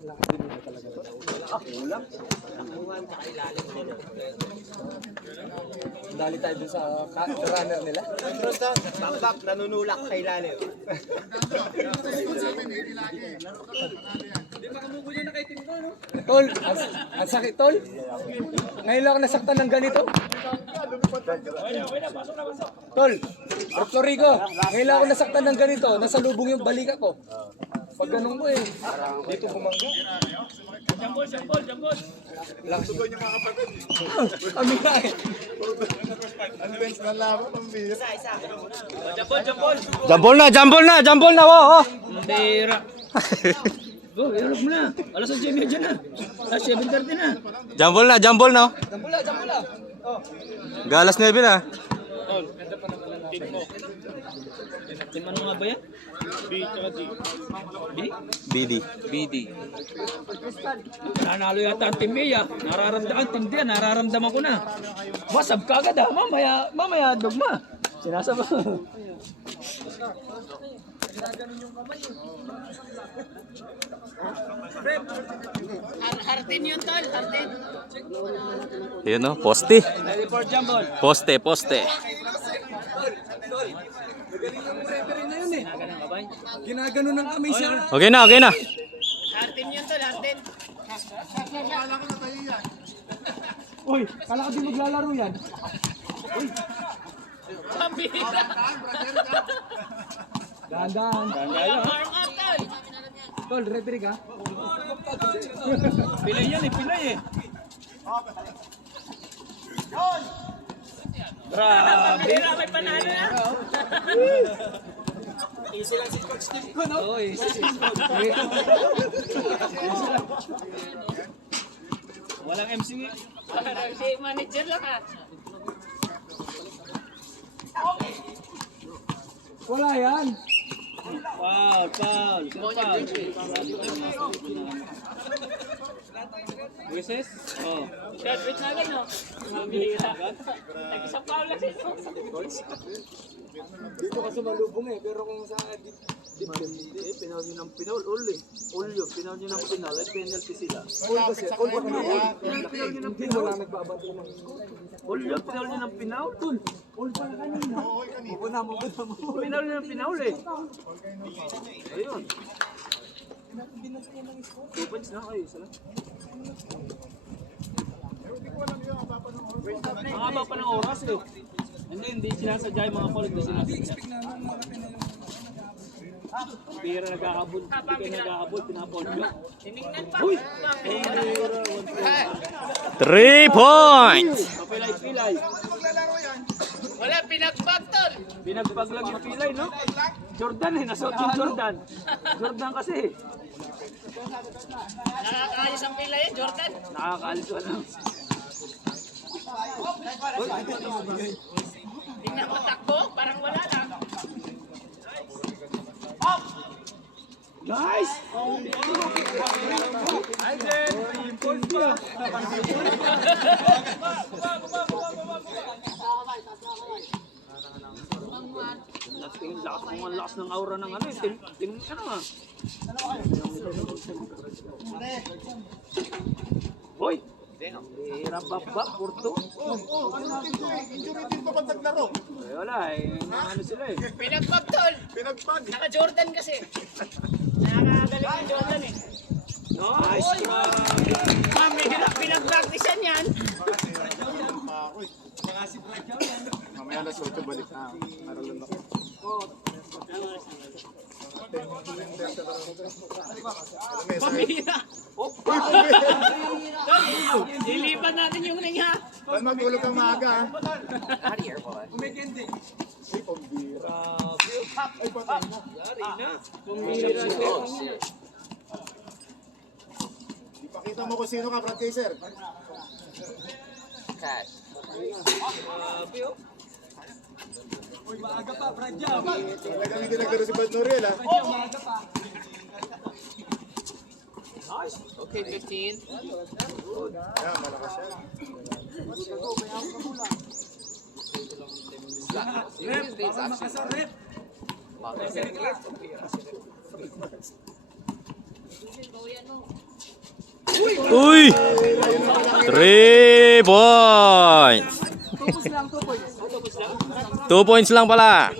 Ulam. Dali tayo dun sa runner nila. Bakbak, nanunulak sa ilalim. Tol, ang sakit tol. Ngayon lang ako nasaktan ng ganito. Tol, Florigo, ngayon lang ako nasaktan ng ganito. Nasa lubong yung balikat ko. Pag ganun mo eh. Dito bumangga. Jambol. Sugo niyo mga kapatid. Kami na eh. Ang bench na laban, ang bilis. Jambol na, wo. Pera. Go, irap mo na. Alas 8:30 dyan na. Alas 7:30 na. Jambol na. Jambula. Oh. Galas 9 na. Team ano nga ba yan? BD. Nanalo yata ang Team A. Team D, nararamdaman ko na. Masab ka agad ha. Mamaya dogma. Sinasaba. Hartin yun, tol. Hartin. Yun no, poste. Ready for jambol. Poste. Magaling yung referee na yun eh. Ginagano ng kamay siya. Okay na. Hartin yun, tol. Hartin. Uy, kala ko di maglalaro yan. Pambira. Dahan-dahan. Warm up, tol. Tol, referee ka? Pilay yan eh, pilay eh. Grabe. May panalo na. Easy lang si Coach Steve ko, no? Oh, easy. Walang MC. Si manager lang ha. Wala yan. Foul. Wishes? Oh. Shot with na agad, no? Pambira. Nag-isang foul lang siya. Dito ka sumalubong eh, pero kung sa Pinal nyo ng pinal, ulyo, pinal nyo ng pinal, ay penalty sila. all kasi, all ba kanina? Hindi wala nagbabato ng Ulyo, pinal nyo ng pinal, tol. all pa kanina. Mabuna mo. Pinal nyo ng pinal eh. Ayun. 2 points na kayo, isa lang. Ang haba pa ng oras eh. Hindi sinasadya yung mga kulit na sinasadya. Ang pira nagkakabot, pinapon nyo. Tinignan pa. 3 points. Papilay-pilay. Wala, pinagbag, tol. Binagbag lang yung pilay, no? Jordan eh, nasuot yung Jordan. Jordan kasi eh. Nakakaayos ang pila yan, Jordan. Nakakaalis ko lang. Tingnan mo takbo, parang wala lang. Guys! Ang lakas ng aura ng ano eh. Ano nga? Hoy! Hirap ba? Porto? Injury din pa pag naglaro. Eh wala eh. Ano sila eh. Pinagbag, tol. Pinagpag. Naka-Jordan kasi. Nakakagaling yung Jordan eh. Nice! Mami, pinag-practicean yan. Mamaya alas 8 balik na. Aralan ako. Pambira. Dilipan natin yung ring ha. Saan magulog ang maaga? Umikindi. Ay, pambira. Ay, patay na. Pumira siya. Ipakita mo kung sino ka, Brad Kaiser. Uy, maaga pa, Bradya. Talagang hindi naglaro si Bad Noriel, ha? Maaga pa. Okay, 15. Yan, malakas siya. Rep, baka makasar, rep. Uy! 3 points. 2 points lang pala.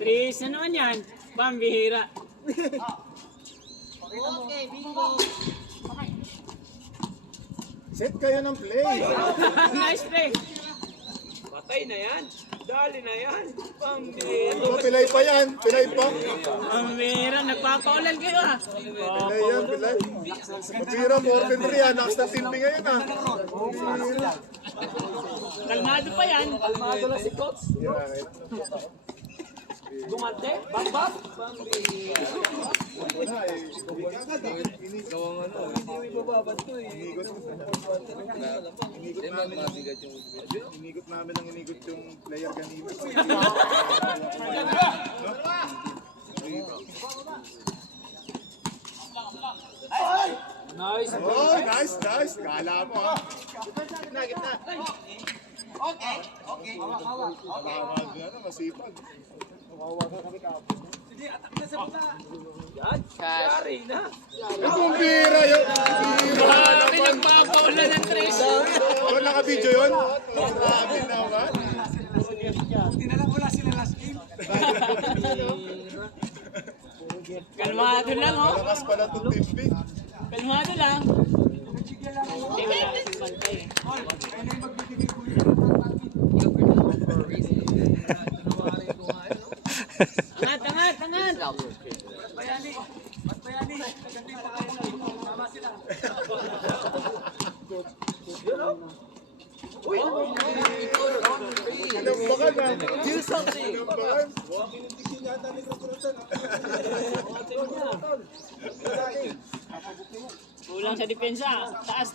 Tris, ano naman yan? Pambihira. Set kayo ng play. Nice play. Patay na yan. Dali na yan. Pambihira. Oh, pilay pa yan. Pilay pa. Pambihira, nagpapaulan kayo ah. Pilay yan, pilay. Mabira, 43 yan. Next na timpi ngayon ah. Kalmado pa yan. Kalmado lang si Coach. Gumante. Bak. Inigot namin ang inigot yung player kanina. Nice. Oh, nice, nice. Kala mo ha. Gitna, gitna. Tama na, masipag. Yan. Yari na. Kung bira yun. Kami nagpapaulan ng Tris. Oh, naka-video yun? Grabe naman. Kalmado lang oh. Lakas pala itong timpi. Kalmado lang. Hindi wala kasing bantay eh. Angat. Inambakan na. Inambakan. Kulang sa depensa. Taas.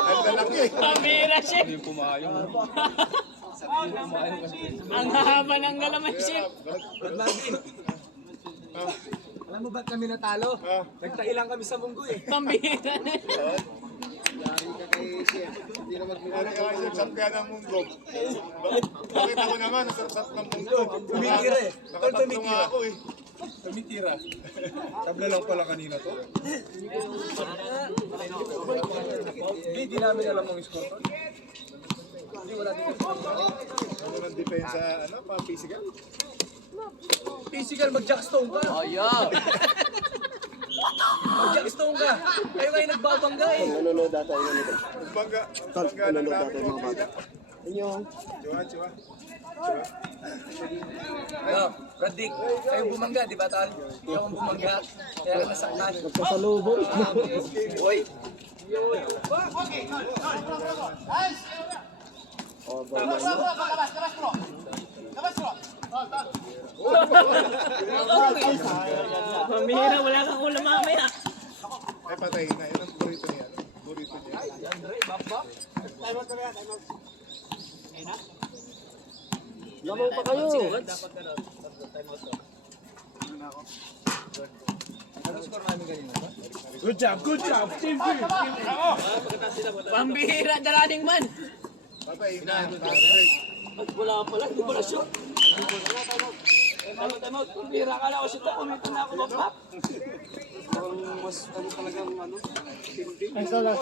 Ang lalaki. Pambihira siya. Ang haba ng galamansi. Alam mo ba't kami natalo? Nagtahi lang kami sa munggo eh. Pambihira na. Ano ka siya, champion ng mundo. Bakit ako naman, nasarap ng mundo. Tumitira eh. Nakatatlo nga ako eh. Tumitira. Tabla lang pala kanina to. Hindi namin alam ang score. Ano ng depensa, ano, physical? Physical, mag-jackstone ka. Oh, yeah. Mag-jackstone ka. Kayo kayo nagbabangga eh. Bangga lang namin mga bata. Chua. Ano, Radik, kayo bumangga, di ba tal? Ikaw ang bumangga, kaya ka nasaktan. Nagpasalubong. Uy. Pambihira, wala kang ulam mamaya. Ay, patay na. Yan ang burrito niya. Burrito niya. Pambihira, darating man. Patay na. Wala pala. Hindi pala shoot. Tama. Pambihira ka na ako shoot. Pumito na ako. Bak. Mas ano talagang ano? Tulog.